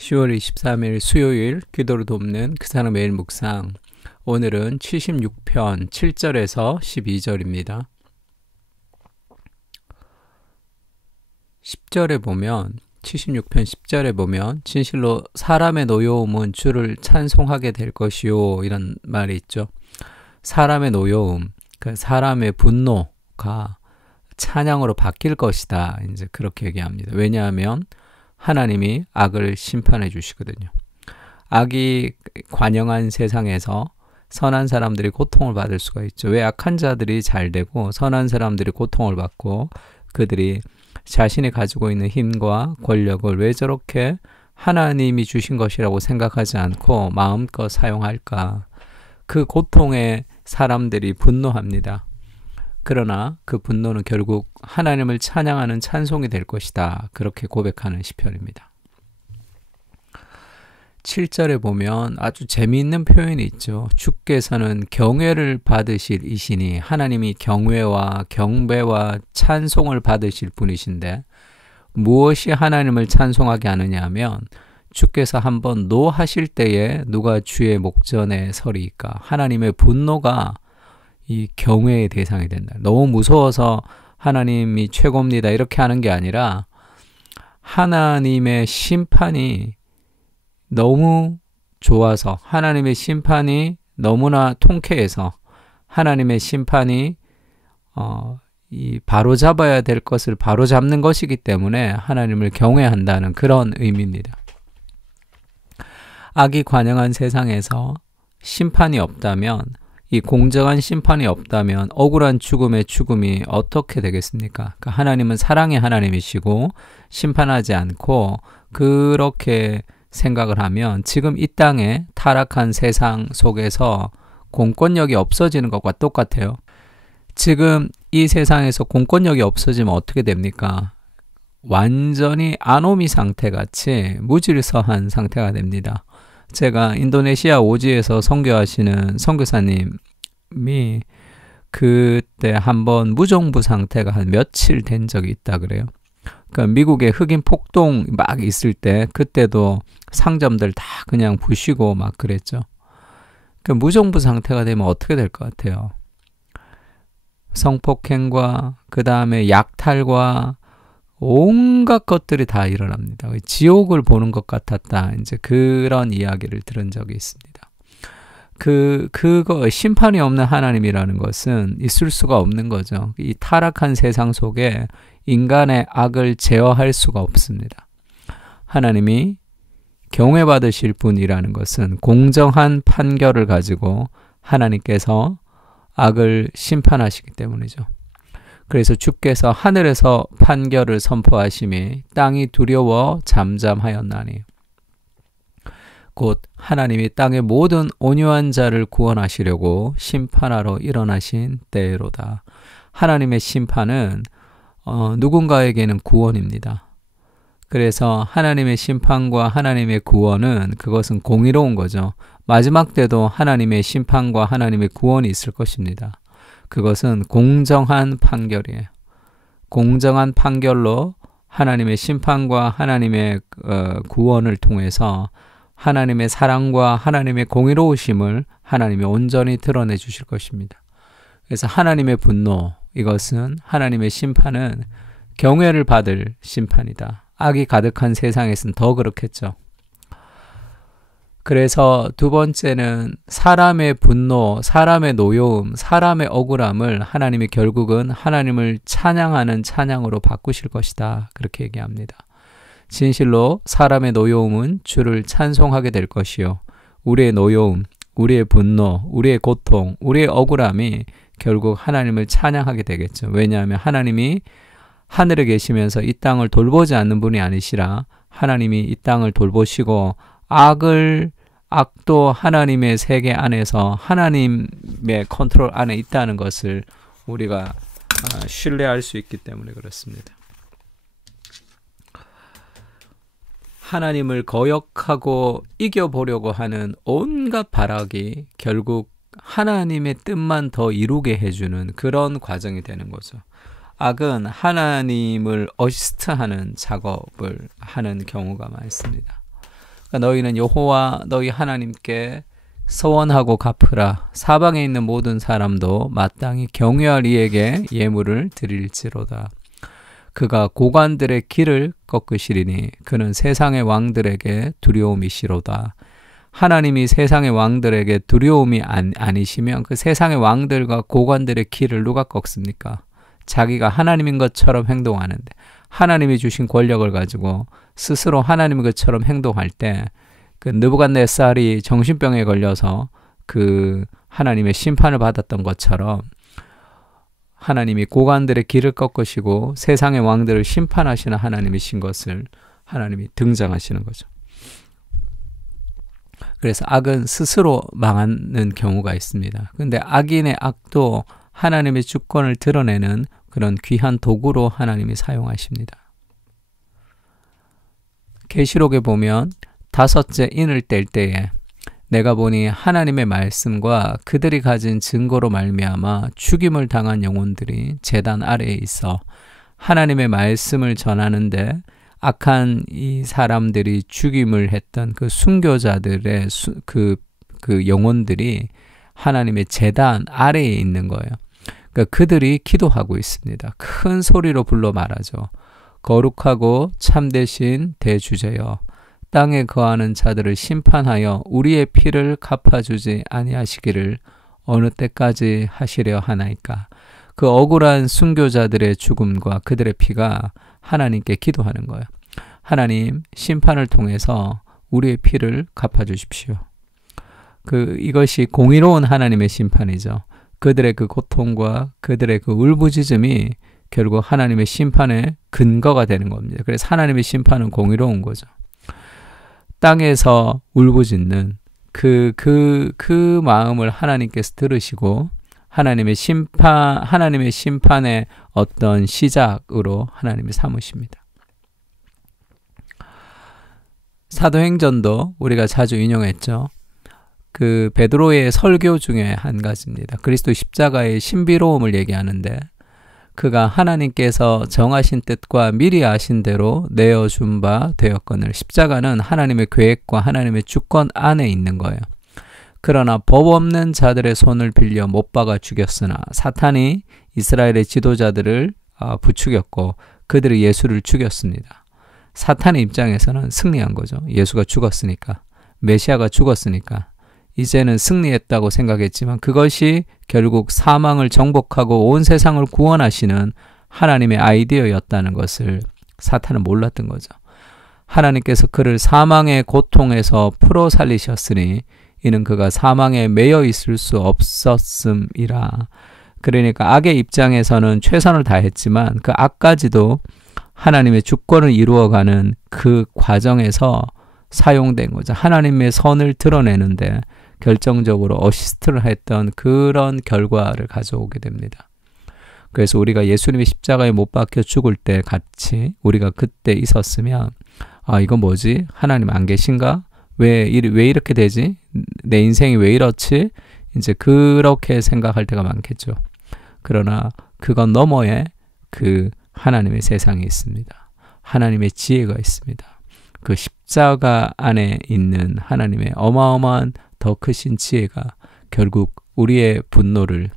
10월 23일 수요일 기도를 돕는 그 사람 매일 묵상. 오늘은 76편 7절에서 12절입니다. 10절에 보면 76편 10절에 보면 진실로 사람의 노여움은 주를 찬송하게 될 것이요, 이런 말이 있죠. 사람의 노여움, 그 사람의 분노가 찬양으로 바뀔 것이다, 이제 그렇게 얘기합니다. 왜냐하면 하나님이 악을 심판해 주시거든요. 악이 관영한 세상에서 선한 사람들이 고통을 받을 수가 있죠. 왜 악한 자들이 잘 되고 선한 사람들이 고통을 받고 그들이 자신이 가지고 있는 힘과 권력을 왜 저렇게 하나님이 주신 것이라고 생각하지 않고 마음껏 사용할까? 그 고통에 사람들이 분노합니다. 그러나 그 분노는 결국 하나님을 찬양하는 찬송이 될 것이다, 그렇게 고백하는 시편입니다. 7절에 보면 아주 재미있는 표현이 있죠. 주께서는 경외를 받으실 이시니, 하나님이 경외와 경배와 찬송을 받으실 분이신데 무엇이 하나님을 찬송하게 하느냐 하면, 주께서 한번 노하실 때에 누가 주의 목전에 서리이까? 하나님의 분노가 이 경외의 대상이 된다. 너무 무서워서 하나님이 최고입니다, 이렇게 하는 게 아니라 하나님의 심판이 너무 좋아서, 하나님의 심판이 너무나 통쾌해서, 하나님의 심판이 바로잡아야 될 것을 바로잡는 것이기 때문에 하나님을 경외한다는 그런 의미입니다. 악이 관영한 세상에서 심판이 없다면, 이 공정한 심판이 없다면 억울한 죽음의 죽음이 어떻게 되겠습니까? 그러니까 하나님은 사랑의 하나님이시고 심판하지 않고 그렇게 생각을 하면 지금 이 땅에 타락한 세상 속에서 공권력이 없어지는 것과 똑같아요. 지금 이 세상에서 공권력이 없어지면 어떻게 됩니까? 완전히 아노미 상태같이 무질서한 상태가 됩니다. 제가 인도네시아 오지에서 선교하시는 선교사님이 그때 한번 무정부 상태가 한 며칠 된 적이 있다 그래요. 그러니까 미국에 흑인 폭동 막 있을 때 그때도 상점들 다 그냥 부시고 막 그랬죠. 그러니까 무정부 상태가 되면 어떻게 될 것 같아요? 성폭행과 그 다음에 약탈과 온갖 것들이 다 일어납니다. 지옥을 보는 것 같았다, 이제 그런 이야기를 들은 적이 있습니다. 그거 심판이 없는 하나님이라는 것은 있을 수가 없는 거죠. 이 타락한 세상 속에 인간의 악을 제어할 수가 없습니다. 하나님이 경외받으실 분이라는 것은 공정한 판결을 가지고 하나님께서 악을 심판하시기 때문이죠. 그래서 주께서 하늘에서 판결을 선포하심이 땅이 두려워 잠잠하였나니, 곧 하나님이 땅의 모든 온유한 자를 구원하시려고 심판하러 일어나신 때로다. 하나님의 심판은 누군가에게는 구원입니다. 그래서 하나님의 심판과 하나님의 구원은, 그것은 공의로운 거죠. 마지막 때도 하나님의 심판과 하나님의 구원이 있을 것입니다. 그것은 공정한 판결이에요. 공정한 판결로 하나님의 심판과 하나님의 구원을 통해서 하나님의 사랑과 하나님의 공의로우심을 하나님이 온전히 드러내 주실 것입니다. 그래서 하나님의 분노, 이것은 하나님의 심판은 경외를 받을 심판이다. 악이 가득한 세상에서는 더 그렇겠죠. 그래서 두 번째는 사람의 분노, 사람의 노여움, 사람의 억울함을 하나님이 결국은 하나님을 찬양하는 찬양으로 바꾸실 것이다, 그렇게 얘기합니다. 진실로 사람의 노여움은 주를 찬송하게 될 것이요, 우리의 노여움, 우리의 분노, 우리의 고통, 우리의 억울함이 결국 하나님을 찬양하게 되겠죠. 왜냐하면 하나님이 하늘에 계시면서 이 땅을 돌보지 않는 분이 아니시라 하나님이 이 땅을 돌보시고 악도 하나님의 세계 안에서 하나님의 컨트롤 안에 있다는 것을 우리가 신뢰할 수 있기 때문에 그렇습니다. 하나님을 거역하고 이겨보려고 하는 온갖 발악이 결국 하나님의 뜻만 더 이루게 해주는 그런 과정이 되는 거죠. 악은 하나님을 어시스트하는 작업을 하는 경우가 많습니다. 그러니까 너희는 여호와 너희 하나님께 서원하고 갚으라. 사방에 있는 모든 사람도 마땅히 경외할 이에게 예물을 드릴지로다. 그가 고관들의 길을 꺾으시리니 그는 세상의 왕들에게 두려움이시로다. 하나님이 세상의 왕들에게 두려움이 아니시면 그 세상의 왕들과 고관들의 길을 누가 꺾습니까? 자기가 하나님인 것처럼 행동하는데, 하나님이 주신 권력을 가지고 스스로 하나님인 것처럼 행동할 때 그 느부갓네살이 정신병에 걸려서 그 하나님의 심판을 받았던 것처럼 하나님이 고관들의 길을 꺾으시고 세상의 왕들을 심판하시는 하나님이신 것을 하나님이 등장하시는 거죠. 그래서 악은 스스로 망하는 경우가 있습니다. 그런데 악인의 악도 하나님의 주권을 드러내는 그런 귀한 도구로 하나님이 사용하십니다. 계시록에 보면 다섯째 인을 뗄 때에 내가 보니 하나님의 말씀과 그들이 가진 증거로 말미암아 죽임을 당한 영혼들이 제단 아래에 있어 하나님의 말씀을 전하는데 악한 이 사람들이 죽임을 했던 그 순교자들의 그 영혼들이 하나님의 제단 아래에 있는 거예요. 그러니까 그들이 기도하고 있습니다. 큰 소리로 불러 말하죠. 거룩하고 참되신 대주제여, 땅에 거하는 자들을 심판하여 우리의 피를 갚아주지 아니하시기를 어느 때까지 하시려 하나이까. 그 억울한 순교자들의 죽음과 그들의 피가 하나님께 기도하는 거예요. 하나님, 심판을 통해서 우리의 피를 갚아주십시오. 이것이 공의로운 하나님의 심판이죠. 그들의 그 고통과 그들의 그 울부짖음이 결국 하나님의 심판의 근거가 되는 겁니다. 그래서 하나님의 심판은 공의로운 거죠. 땅에서 울부짖는 그 마음을 하나님께서 들으시고 하나님의 심판의 어떤 시작으로 하나님이 삼으십니다. 사도행전도 우리가 자주 인용했죠. 그 베드로의 설교 중에 한 가지입니다. 그리스도 십자가의 신비로움을 얘기하는데 그가 하나님께서 정하신 뜻과 미리 아신 대로 내어준 바 되었거늘. 십자가는 하나님의 계획과 하나님의 주권 안에 있는 거예요. 그러나 법 없는 자들의 손을 빌려 못 박아 죽였으나 사탄이 이스라엘의 지도자들을 부추겼고 그들이 예수를 죽였습니다. 사탄의 입장에서는 승리한 거죠. 예수가 죽었으니까, 메시아가 죽었으니까 이제는 승리했다고 생각했지만 그것이 결국 사망을 정복하고 온 세상을 구원하시는 하나님의 아이디어였다는 것을 사탄은 몰랐던 거죠. 하나님께서 그를 사망의 고통에서 풀어 살리셨으니 이는 그가 사망에 매여 있을 수 없었음이라. 그러니까 악의 입장에서는 최선을 다했지만 그 악까지도 하나님의 주권을 이루어가는 그 과정에서 사용된 거죠. 하나님의 선을 드러내는데 결정적으로 어시스트를 했던 그런 결과를 가져오게 됩니다. 그래서 우리가 예수님의 십자가에 못 박혀 죽을 때 같이 우리가 그때 있었으면 이거 뭐지? 하나님 안 계신가? 왜 이렇게 되지? 내 인생이 왜 이렇지? 이제 그렇게 생각할 때가 많겠죠. 그러나 그건 너머에 그 하나님의 세상이 있습니다. 하나님의 지혜가 있습니다. 그 십자가 안에 있는 하나님의 어마어마한 더 크신 지혜가 결국 우리의 분노를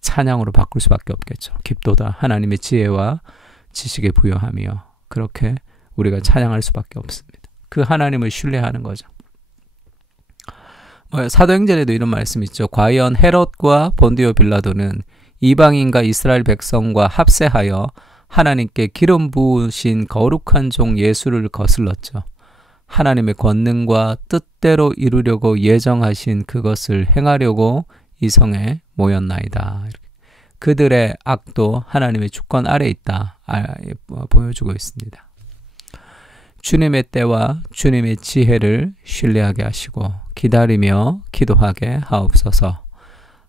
찬양으로 바꿀 수밖에 없겠죠. 깊도다 하나님의 지혜와 지식에 부여하며 그렇게 우리가 찬양할 수밖에 없습니다. 그 하나님을 신뢰하는 거죠. 사도행전에도 이런 말씀이 있죠. 과연 헤롯과 본디오 빌라도는 이방인과 이스라엘 백성과 합세하여 하나님께 기름 부으신 거룩한 종 예수를 거슬렀죠. 하나님의 권능과 뜻대로 이루려고 예정하신 그것을 행하려고 이 성에 모였나이다. 그들의 악도 하나님의 주권 아래 있다 보여주고 있습니다. 주님의 때와 주님의 지혜를 신뢰하게 하시고 기다리며 기도하게 하옵소서.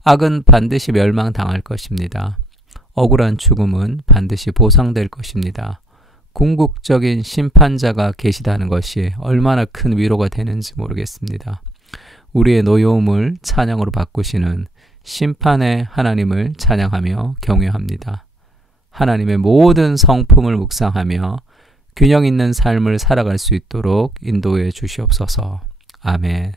악은 반드시 멸망당할 것입니다. 억울한 죽음은 반드시 보상될 것입니다. 궁극적인 심판자가 계시다는 것이 얼마나 큰 위로가 되는지 모르겠습니다. 우리의 노여움을 찬양으로 바꾸시는 심판의 하나님을 찬양하며 경외합니다. 하나님의 모든 성품을 묵상하며 균형 있는 삶을 살아갈 수 있도록 인도해 주시옵소서. 아멘.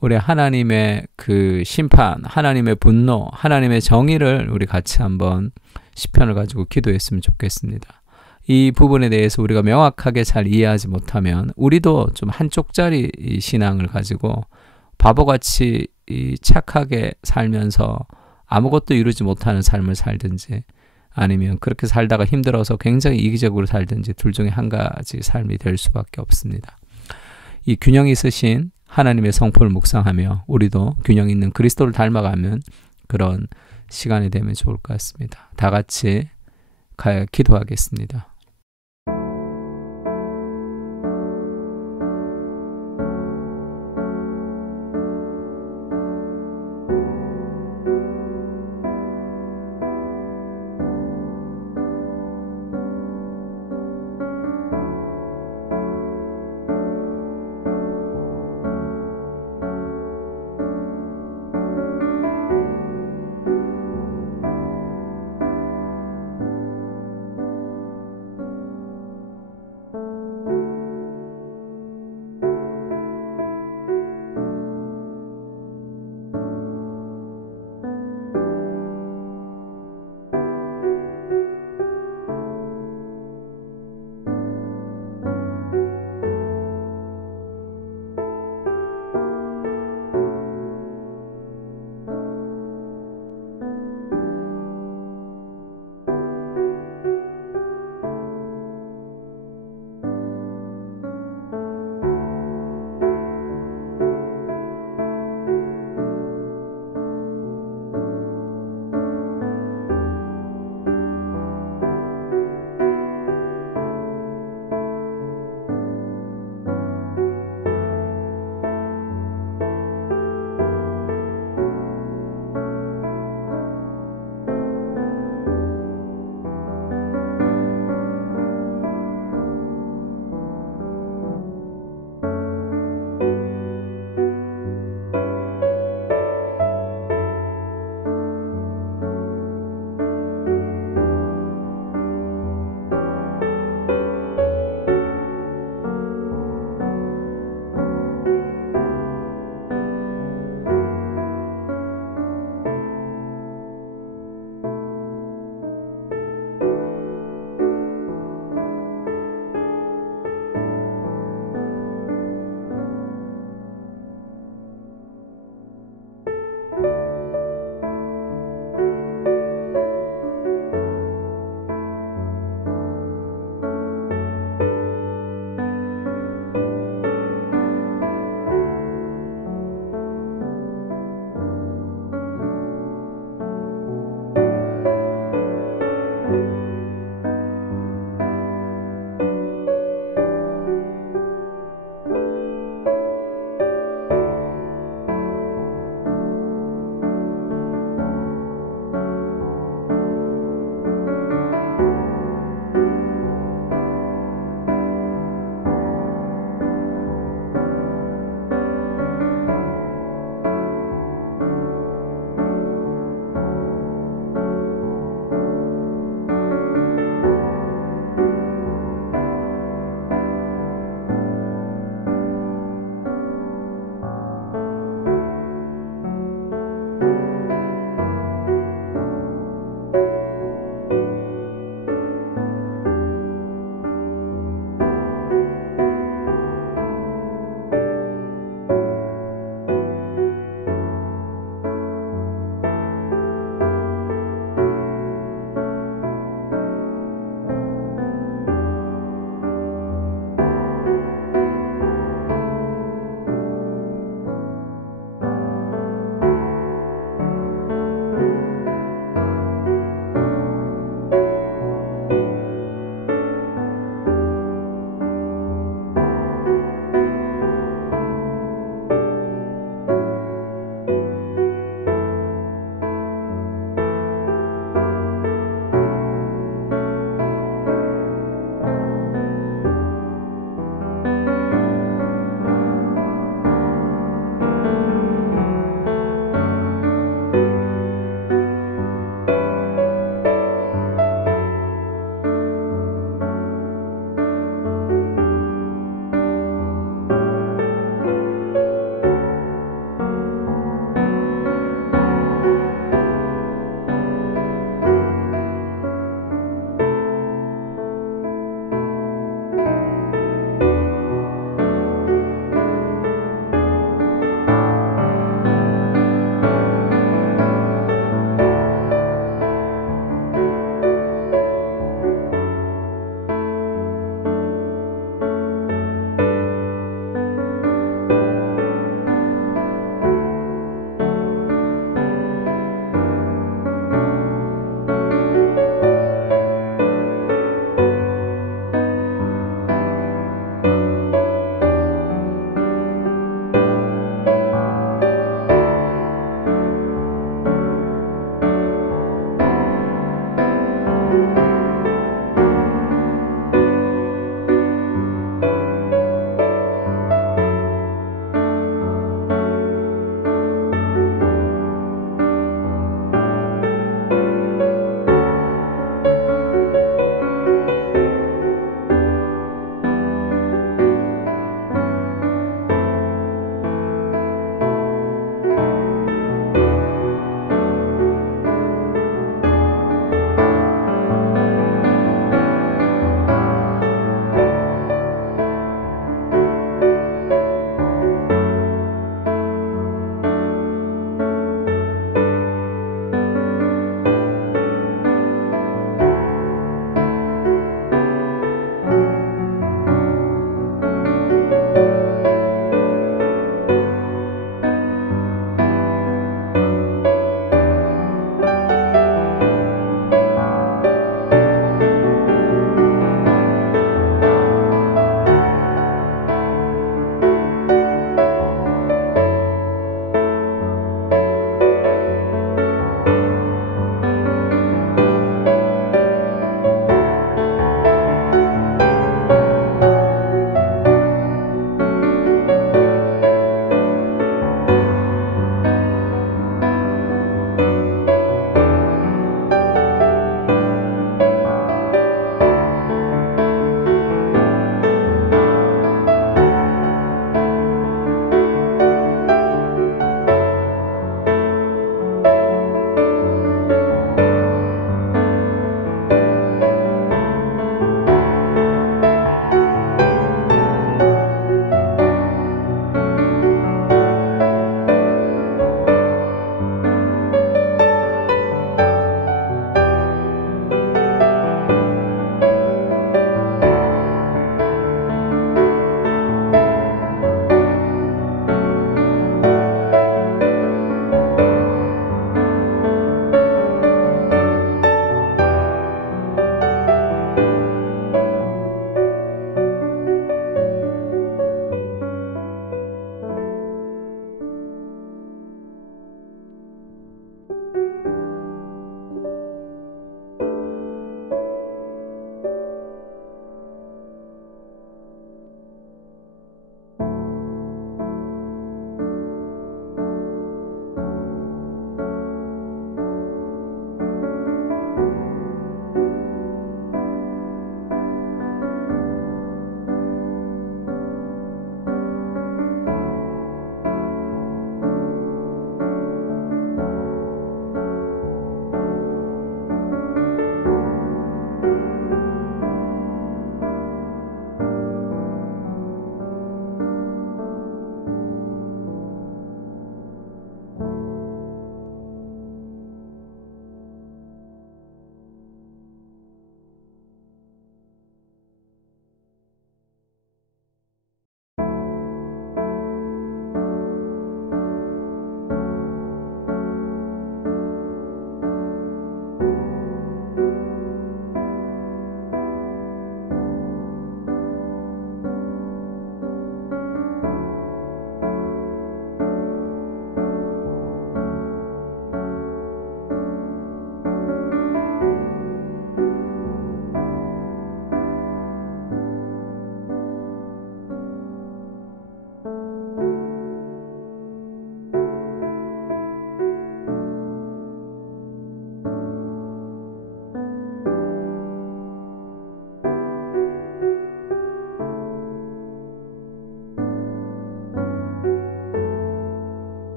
우리 하나님의 그 심판, 하나님의 분노, 하나님의 정의를 우리 같이 한번 시편을 가지고 기도했으면 좋겠습니다. 이 부분에 대해서 우리가 명확하게 잘 이해하지 못하면 우리도 좀 한쪽짜리 신앙을 가지고 바보같이 착하게 살면서 아무것도 이루지 못하는 삶을 살든지, 아니면 그렇게 살다가 힘들어서 굉장히 이기적으로 살든지, 둘 중에 한 가지 삶이 될 수밖에 없습니다. 이 균형 있으신 하나님의 성품을 묵상하며 우리도 균형 있는 그리스도를 닮아가면 그런 시간이 되면 좋을 것 같습니다. 다 같이 기도하겠습니다.